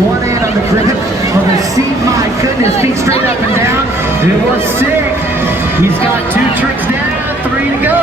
One hand on the grip of the seat. My goodness, feet straight up and down. It was sick. He's got 2 tricks down, 3 to go.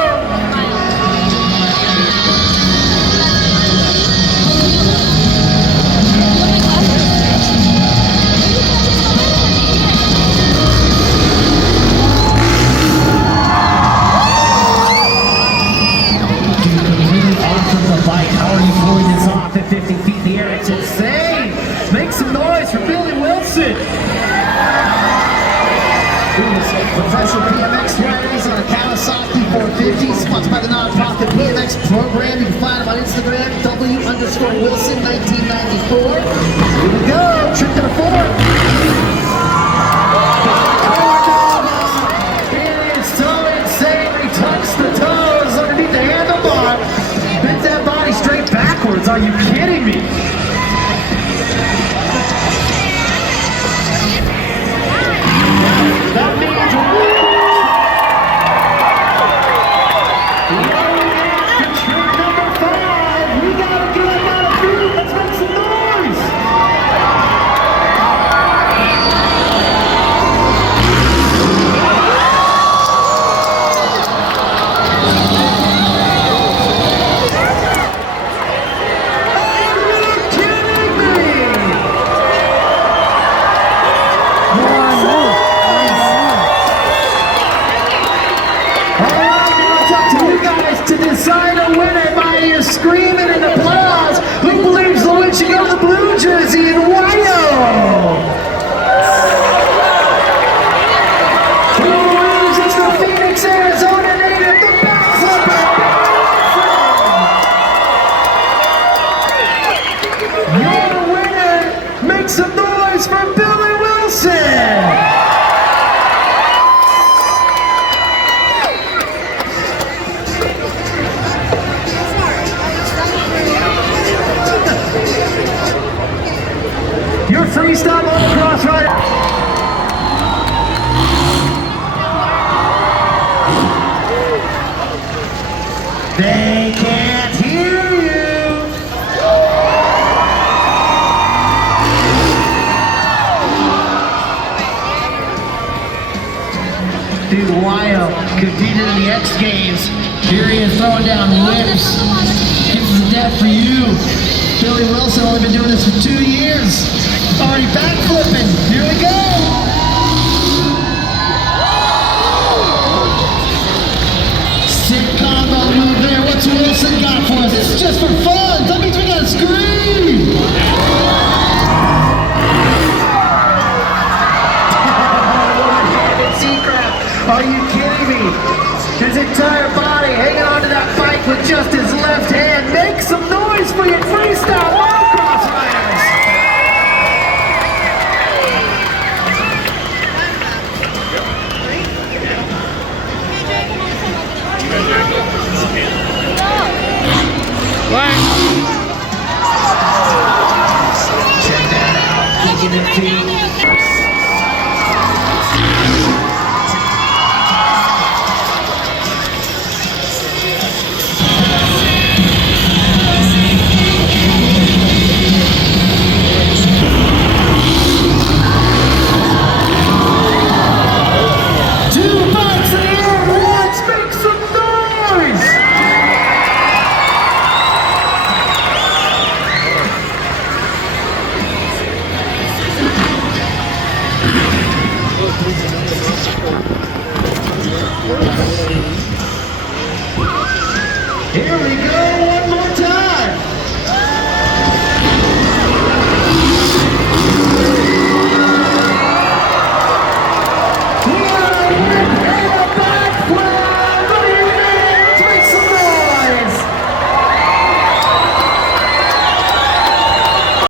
How are you pulling this off at 50 feet in the air? It's insane! Make some noise for Billy Wilson! Professional BMX riders on a Kawasaki 450, sponsored by the nonprofit BMX program. You can find him on Instagram, W_Wilson 1994. Here we go, trick to the 4. It is so insane when he tucks the toes underneath the handlebar. Bends that body straight backwards. Are you kidding me? That means trick number 5. We gotta get him out of feet. Let's make some noise. Decide a winner by your screaming and applause. Who believes the win should go to the blue jersey in Wyo? Who believes it's the Phoenix, Arizona native, the backflipper? You're the winner. Make some noise for Billy Wilson. Your freestyle motocross rider. They can't hear you. Dude, Wyo competed in the X Games. Here he is throwing down whips. Kisses of death for you. Billy Wilson only been doing this for 2 years. Already backflipping. Here we go. Sick combo move there. What's Wilson got for us? This is just for fun. That means we gotta scream. Are you kidding me? His entire body hanging onto that bike with just his left hand. Make some noise for your freestyle motocross riders. Check that out. Kicking it to